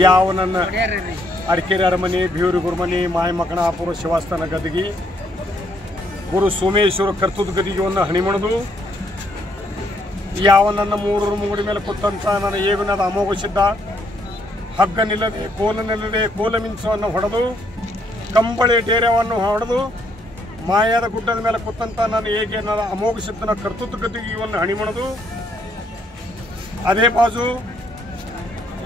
ಯಾವ ನನ್ನ ಅರಕೆರೆ ಅರಮನೆ ಬೇವೂರು ಗುರುಮನೆ ಮಾಯಮಕಣಾಪುರ ಶಿವಾಸ್ಥಾನ ಗದಗಿ ಗುರು ಸೋಮೇಶ್ವರ ಕರ್ತುದ ಗದಿಗೆ ಒಂದು ಹಣಿಮಣದು ಯಾವ ನನ್ನ ಮೂರರ ಮುಗುಡಿ ಮೇಲೆ ಕೂತಂತ ನನ್ನ ಏಗುನದ ಅಮೋಘ ಸಿದ್ಧ ಹಗ್ಗ ನಿಲ್ಲದೆ ಕೋಲ ಮಿಂಚವನ್ನು ಹೊಡೆದು ಕಂಬಳಿ ಡೇರೆವನ್ನು ಹೊಡೆದು ಮಾಯದ ಗುಡ್ಡದ ಮೇಲೆ ಕೂತಂತ ನನ್ನ ಹೇಗೆ ನನ್ನ ಅಮೋಘ ಸಿದ್ಧನ ಕರ್ತುದ ಗದಿಗೆ ಒಂದು ಹಣಿಮಣದು ಅದೇ ಬಾಜು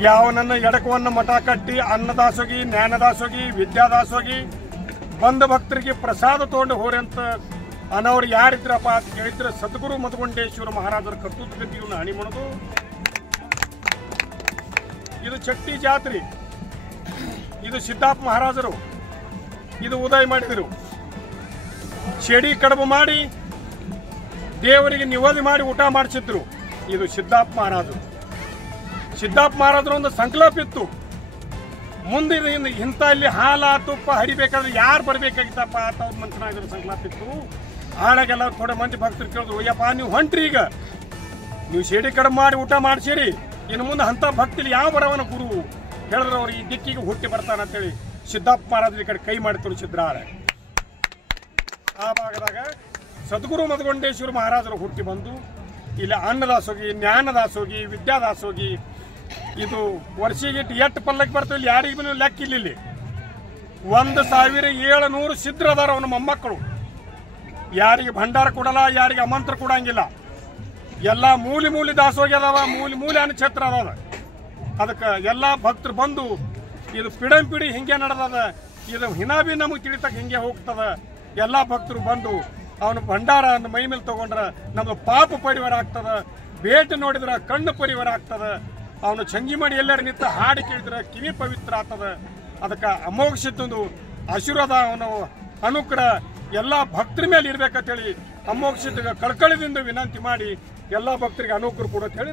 ಯಾವ ನನ್ನ ಎಡಕವನ್ನು ಮಠ ಕಟ್ಟಿ ಅನ್ನದಾಸೋಗಿ ಜ್ಞಾನದಾಸೋಗಿ ವಿದ್ಯಾದಾಸೋಗಿ ಬಂದ ಭಕ್ತರಿಗೆ ಪ್ರಸಾದ ತಗೊಂಡು ಹೋರಿ ಅಂತ ಅನ್ನೋರು ಯಾರಿದ್ರಪ್ಪ ಅಂತ ಕೇಳಿದ್ರೆ ಸದ್ಗುರು ಮಧುಗೊಂಡೇಶ್ವರ ಮಹಾರಾಜರ ಕರ್ತುದ ಗದಿಯನ್ನು ಹಣಿಮಣದು ಇದು ಚಟ್ಟಿ ಜಾತ್ರೆ, ಇದು ಸಿದ್ದಾಪ್ಪ ಮಹಾರಾಜರು ಇದು ಉದಯ ಮಾಡಿದರು. ಶೆಡಿ ಕಡುಬು ಮಾಡಿ ದೇವರಿಗೆ ನಿವೇದನೆ ಮಾಡಿ ಊಟ ಮಾಡಿಸಿದ್ರು. ಇದು ಸಿದ್ದಾಪ್ಪ ಮಹಾರಾಜರು. ಸಿದ್ದಾಪ್ಪ ಮಹಾರಾಜರು ಒಂದು ಸಂಕಲ್ಪ ಇತ್ತು, ಮುಂದೆ ಇಂಥ ಇಲ್ಲಿ ಹಾಲ ತುಪ್ಪ ಹರಿಬೇಕಾದ್ರೆ ಯಾರು ಬರ್ಬೇಕಾಗಿತ್ತಪ್ಪ ಅಂತ ಅವ್ರ ಮನುಷ್ಯನಾಗಿರೋ ಸಂಕಲ್ಪ ಇತ್ತು. ಆಳಾಗೆಲ್ಲ ಥೋಡೆ ಮಂದಿ ಭಕ್ತರು ಕೇಳಿದ್ರು, ಅಯ್ಯಪ್ಪ ನೀವು ಹೊಂಟ್ರಿ, ಈಗ ನೀವು ಶೇಡಿ ಕಡುಬು ಮಾಡಿ ಊಟ ಮಾಡಿಸಿರಿ, ಇನ್ನು ಮುಂದೆ ಅಂಥ ಭಕ್ತಿಲಿ ಯಾವ ಬರವನ ಗುರು ಹೇಳಿದ್ರೆ ಅವ್ರು ಈ ದಿಕ್ಕಿಗೆ ಹುಟ್ಟಿ ಬರ್ತಾನಂತೇಳಿ ಸಿದ್ದಾಪ್ಪ ಮಹಾರಾಜರ ಈ ಕಡೆ ಕೈ ಮಾಡಿ ತೋರಿಸಿದ್ರಾಳೆ. ಆ ಭಾಗದಾಗ ಸದ್ಗುರು ಮಧುಗೊಂಡೇಶ್ವರ ಮಹಾರಾಜರು ಹುಟ್ಟಿ ಬಂದು ಇಲ್ಲಿ ಅನ್ನದಾಸೋಗಿ ಜ್ಞಾನದಾಸೋಗಿ ವಿದ್ಯಾದಾಸೋಗಿ ಇದು ವರ್ಷಿಗೆ ಎಷ್ಟು ಪಲ್ಲಕ್ಕೆ ಬರ್ತವೆ ಇಲ್ಲಿ ಯಾರಿಗೂ ಲೆಕ್ಕ ಇಲ್ಲಿ 1700 ಸಿದ್ಧರು ಅದಾರ ಅವನ ಮೊಮ್ಮಕ್ಕಳು. ಯಾರಿಗೆ ಭಂಡಾರ ಕೊಡಲ್ಲ, ಯಾರಿಗೆ ಅಮಂತ್ರ ಕೊಡಂಗಿಲ್ಲ. ಎಲ್ಲ ಮೂಲಿ ದಾಸೋಗಿ ಅದಾವ, ಮೂಲಿ ಅನ್ನಕ್ಷೇತ್ರ ಅದಾವ. ಅದಕ್ಕೆ ಎಲ್ಲ ಭಕ್ತರು ಬಂದು ಇದು ಪಿಡಿ ಹಿಂಗೆ ನಡೆದದ, ಇದು ಹಿನಾಬಿ ನಮಗೆ ತಿಳಿತಕ್ಕ ಹಿಂಗೆ ಹೋಗ್ತದ. ಎಲ್ಲ ಭಕ್ತರು ಬಂದು ಅವನು ಭಂಡಾರ ಮೈ ಮೇಲೆ ತಗೊಂಡ್ರ ನಮ್ದು ಪಾಪ ಪರಿವಾರ ಆಗ್ತದ, ಭೇಟಿ ನೋಡಿದ್ರ ಕಣ್ಣು ಪರಿವಾರ ಆಗ್ತದ. ಅವನು ಚಂಗಿ ಮಾಡಿ ಎಲ್ಲರೂ ನಿಂತ ಹಾಡಿ ಕೇಳಿದ್ರೆ ಕಿವಿ ಪವಿತ್ರ ಆಗ್ತದ. ಅದಕ್ಕೆ ಅಮೋಘ ಸಿದ್ಧಂದು ಆಶೀರ್ವಾದ ಅವನು ಅನುಗ್ರಹ ಎಲ್ಲ ಭಕ್ತರ ಮೇಲೆ ಇರ್ಬೇಕಂತೇಳಿ ಅಮೋಘ ಸಿದ್ಧಗ ಕಳ್ಕಳಿದಿಂದ ವಿನಂತಿ ಮಾಡಿ ಎಲ್ಲ ಭಕ್ತರಿಗೆ ಅನುಗ್ರಹ ಕೊಡು ಅಂತ ಹೇಳಿ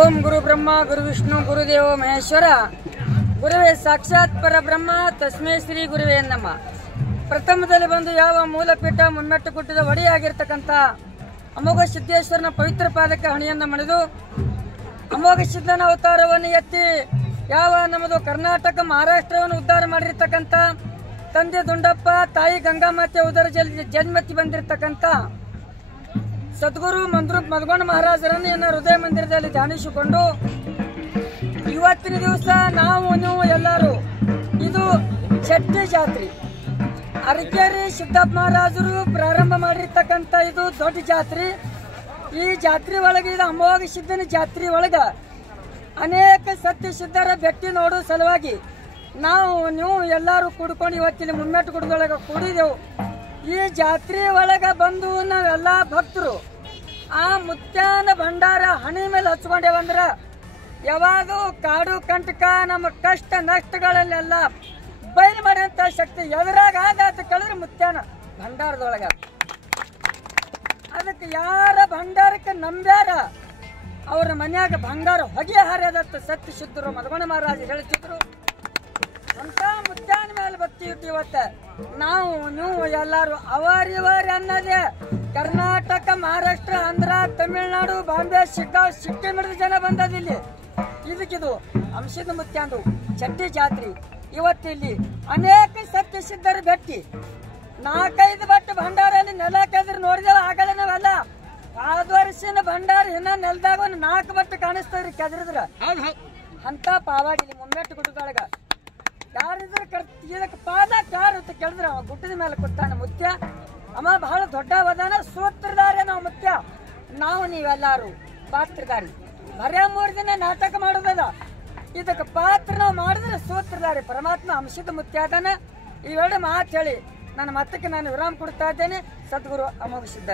ಓಂ ಗುರು ಬ್ರಹ್ಮ ಗುರು ವಿಷ್ಣು ಗುರುದೇವ ಮಹೇಶ್ವರ ಗುರುವೇ ಸಾಕ್ಷಾತ್ ಪರಬ್ರಹ್ಮ ತಸ್ಮೇ ಶ್ರೀ ಗುರುವೇ ನಮಃ. ಪ್ರಥಮದಲ್ಲಿ ಬಂದು ಯಾವ ಮೂಲಪೀಠ ಮುಮ್ಮೆಟ್ಟು ಗುಡ್ಡದ ಒಡೆಯಾಗಿರ್ತಕ್ಕಂಥ ಅಮೋಘ ಸಿದ್ದೇಶ್ವರನ ಪವಿತ್ರ ಪಾದಕ್ಕೆ ಹಣಿಯನ್ನು ಮಣಿದು ಅಮೋಘ ಸಿದ್ಧನ ಅವತಾರವನ್ನು ಎತ್ತಿ ಯಾವ ನಮ್ಮದು ಕರ್ನಾಟಕ ಮಹಾರಾಷ್ಟ್ರವನ್ನು ಉದ್ಧಾರ ಮಾಡಿರ್ತಕ್ಕಂಥ ತಂದೆ ದುಂಡಪ್ಪ ತಾಯಿ ಗಂಗಾಮಾತೆ ಉದರ ಜನ್ಮತಿ ಬಂದಿರತಕ್ಕಂಥ ಸದ್ಗುರು ಮಧುಗೊಂಡ ಮಹಾರಾಜರನ್ನು ಎನ್ನ ಹೃದಯ ಮಂದಿರದಲ್ಲಿ ಧ್ಯಾನಿಸಿಕೊಂಡು ಇವತ್ತಿನ ದಿವಸ ನಾವು ನೀವು ಎಲ್ಲರೂ ಇದು ಚಟ್ಟಿ ಜಾತ್ರೆ ಅರಕೆರೆ ಸಿದ್ದಪ್ಪ ಮಹಾರಾಜರು ಪ್ರಾರಂಭ ಮಾಡಿರ್ತಕ್ಕಂಥ ಇದು ದೊಡ್ಡ ಜಾತ್ರೆ. ಈ ಜಾತ್ರೆ ಒಳಗೆ ಇದು ಅಮೋಘ ಸಿದ್ಧನ ಜಾತ್ರೆ ಒಳಗ ಅನೇಕ ಸತ್ಯ ಸಿದ್ಧರ ಭೇಟಿ ನೋಡೋ ಸಲುವಾಗಿ ನಾವು ನೀವು ಎಲ್ಲರೂ ಕೂಡ್ಕೊಂಡು ಇವತ್ತಿನ ಮುಮ್ಮೆಟ್ಟು ಗುಡ್ಡದೊಳಗೆ ಕೂಡಿದೆವು. ಈ ಜಾತ್ರೆ ಒಳಗ ಬಂದು ನಾವೆಲ್ಲ ಭಕ್ತರು ಆ ಮುತ್ಯಾನ ಭಂಡಾರ ಹಣಿ ಮೇಲೆ ಹಚ್ಕೊಂಡೇವಂದ್ರ ಯಾವಾಗ ಕಾಡು ಕಂಟಕ ನಮ್ಮ ಕಷ್ಟ ನಷ್ಟಗಳಲ್ಲೆಲ್ಲ ಬಯಲು ಮಾಡುವಂತ ಶಕ್ತಿ ಎದುರಾಗ ಆದ ಕೇಳಿದ್ರೆ ಮುತ್ಯಾನ ಭಂಡಾರದೊಳಗ. ಅದಕ್ಕೆ ಯಾರ ಭಂಡಾರಕ್ಕೆ ನಂಬ್ಯಾರ ಅವ್ರ ಮನ್ಯಾಗ ಬಂಗಾರ ಹೊಗೆ ಹಾರ್ಯದತ್ತ ಸತ್ಯ ಸಿದ್ಧರು ಮಧುಗೊಂಡ ಮಹಾರಾಜ ಹೇಳ್ತಿದ್ರು. ಅಂತ ಮುತ್ಯಾನ ಮೇಲೆ ಭಕ್ತಿ ಇಟ್ಟು ಇವತ್ತ ನಾವು ನೀವು ಎಲ್ಲಾರು ಅವರಿವರಿ ಅನ್ನೋದೇ ಕರ್ನಾಟಕ ಮಹಾರಾಷ್ಟ್ರ ಆಂಧ್ರ ತಮಿಳುನಾಡು ಬಾಂಬೆ ಶಿಗ್ಗಾಂವ್ ಸಿಕ್ಕಿಂ ಹಿಡಿದ ಜನ ಬಂದದಿಲ್ಲಿ. ಇದಕ್ಕಿದು ಅಂಶದ ಮುತ್ಯಾಂದು ಚಟ್ಟಿ ಜಾತ್ರೆ. ಇವತ್ತು ಇಲ್ಲಿ ಅನೇಕ ಸತ್ಯ ಸಿದ್ಧರ ಭೇಟಿ 4-5 ಬಟ್ಟು ಭಂಡಾರಲ್ಲಿ ನೆಲ ಕೆದ್ರೆ ನೋಡಿದೇವ ಆಗಲ್ಲ ನಾವೆಲ್ಲ 5 ವರ್ಷದ ಭಂಡಾರ ಇನ್ನ ನೆಲದಾಗ ಒಂದು 4 ಬಟ್ಟು ಕಾಣಿಸ್ತದ್ರಿ ಕೆದ್ರಿದ್ರ ಅಂತ ಪಾವಾಡಿಲಿ ಮುಮ್ಮೆಟ್ಟು ಗುಡ್ಡದೊಳಗ ಯಾರಿದ್ರ ಇದಕ್ಕೆ ಪಾದ ಯಾರು ಅಂತ ಕೇಳಿದ್ರ ಅವ ಗುಡ್ಡದ ಮೇಲೆ ಕೂತಾನ ಮುತ್ಯ. ಅಮ್ಮ ಬಹಳ ದೊಡ್ಡವದಾನ, ಸೂತ್ರಧಾರಿ ನಾವು ಮುತ್ಯ. ನಾವು ನೀವೆಲ್ಲಾರು ಪಾತ್ರಧಾರಿ. ಬರೇ 3 ದಿನ ನಾಟಕ ಮಾಡೋದದ, ಇದಕ್ಕೆ ಪಾತ್ರ ನಾವು ಮಾಡಿದ್ರೆ ಸೂತ್ರಧಾರಿ ಪರಮಾತ್ಮ ಅಂಶದ ಮುತ್ಯ ಅದಾನ. ಇವೆರಡು ಮಾತು ಹೇಳಿ ನನ್ನ ಮತ್ತಕ್ಕೆ ನಾನು ವಿರಾಮ ಕೊಡ್ತಾ ಇದ್ದೇನೆ. ಸದ್ಗುರು ಅಮೋಘ ಸಿದ್ಧ.